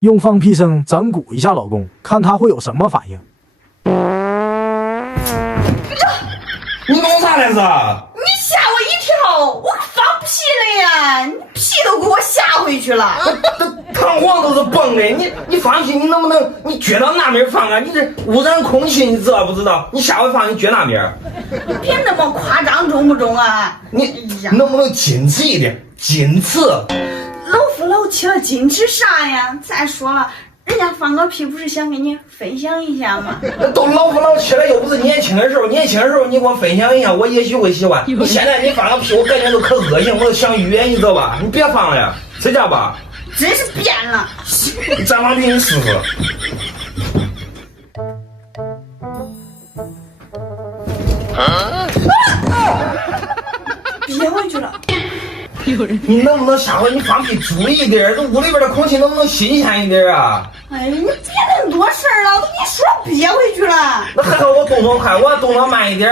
用放屁声整蛊一下老公，看他会有什么反应。你弄啥来着？你吓我一跳，我放屁了呀！你屁都给我吓回去了。弹簧都是崩的，你放屁，你能不能你撅到哪边放啊？你这污染空气，你知道不知道？你下回放你撅哪边？你别那么夸张，中不中啊？你能不能矜持一点？矜持。老夫老妻了，矜持啥呀？再说了，人家放个屁不是想跟你分享一下吗？都老夫老妻了，又不是年轻的时候。年轻的时候你给我分享一下，我也许会喜欢。你现在你放个屁，我感觉都可恶心，我都想约，你知道吧？你别放了呀，睡觉吧。真是变了。你再放屁你试试。憋回去了。你能不能下回你放屁注意一点？这屋里边的空气能不能新鲜一点啊？哎呀，你别那么多事儿了，我都跟你说憋回去了。那还好我动作快，我动作慢一点。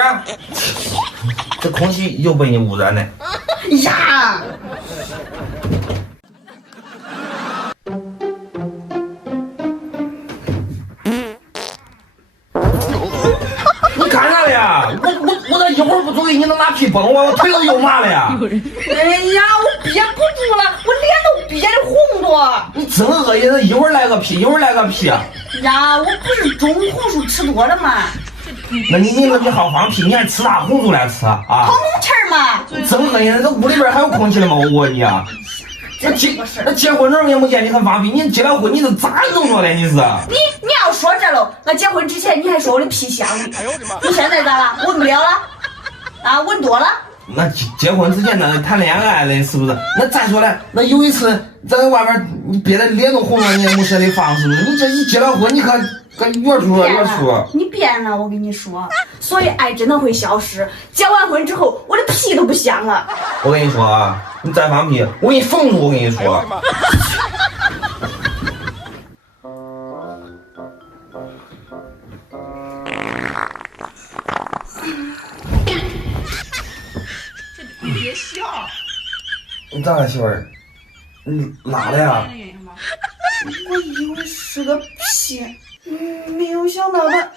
这空气又被你污染了。呀！你干啥了呀？我这一会儿不注意，你能拿屁崩我腿都又麻了呀！哎呀，我憋不住了，我脸都憋得红着。你真恶心！一会儿来个屁，一会儿来个屁。呀，我不是中红薯吃多了吗？那你好放屁，你还吃啥红薯来吃啊？红气儿嘛。真恶心！这屋里边还有空气了吗？我问你啊。那结婚时候也没见你很放屁，你结了婚你是咋弄着的？你是？你要说这喽，那结婚之前你还说我的屁香呢，你现在咋了？闻不了了？啊，闻多了？那结婚之前那谈恋爱的是不是？那再说了，那有一次在外边你憋得脸都红了，你也没舍得放，是不是？你这一结了婚，你可越出。你变了，我跟你说，所以爱真的会消失。结完婚之后，我的屁都不香了。我跟你说啊，你再放屁，我给你封住！我跟你说。别笑。你咋了，媳妇儿？你拉的呀？我以为是个屁，没有想到它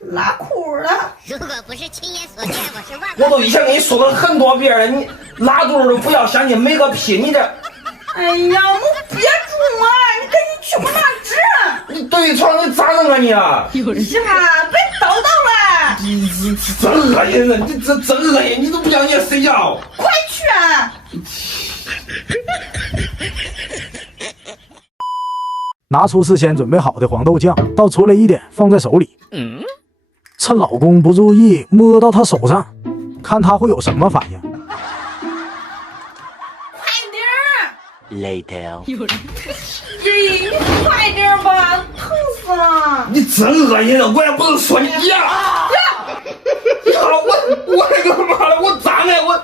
拉裤了。如果不是亲眼所见，我是万我都以前跟你说过很多遍了，你拉肚子都不要相信每个屁，你这……哎呀，我憋住嘛！你赶紧去我那治。你对床你咋弄啊你啊？呀，别叨叨了，你真恶心人！你真恶心！你都不叫人家睡觉，快去啊！拿出事先准备好的黄豆酱，倒出了一点，放在手里。趁老公不注意，摸到他手上，看他会有什么反应。Later， 咦，快点吧，疼死了！你真恶心了！我也不是说你呀！呀，我那个妈的，我脏了，我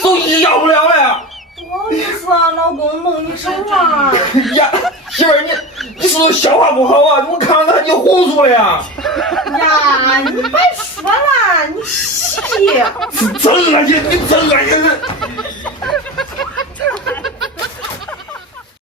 手机要不了了。不好意思啊，老公弄你手了。呀，媳妇儿，你是不是消化不好啊？我看到你红薯了呀！呀，你别说了，你洗。真恶心，你真恶心人！